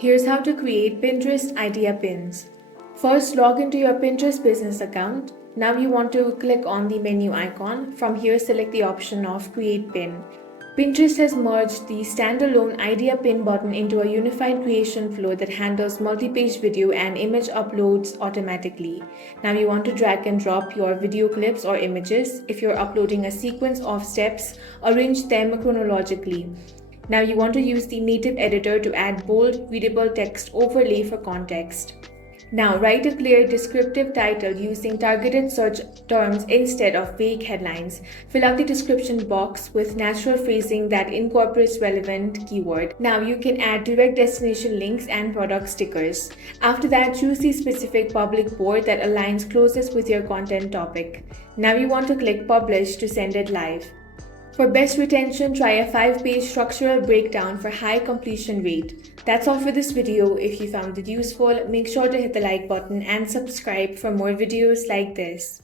Here's how to create Pinterest idea pins. First, log into your Pinterest business account. Now you want to click on the menu icon. From here, select the option of Create Pin. Pinterest has merged the standalone Idea Pin button into a unified creation flow that handles multi-page video and image uploads automatically. Now you want to drag and drop your video clips or images. If you're uploading a sequence of steps, arrange them chronologically. Now you want to use the native editor to add bold, readable text overlay for context. Now write a clear descriptive title using targeted search terms instead of vague headlines. Fill out the description box with natural phrasing that incorporates relevant keyword. Now you can add direct destination links and product stickers. After that, choose the specific public board that aligns closest with your content topic. Now you want to click publish to send it live. For best retention, try a 5-page structural breakdown for high completion rate. That's all for this video. If you found it useful, make sure to hit the like button and subscribe for more videos like this.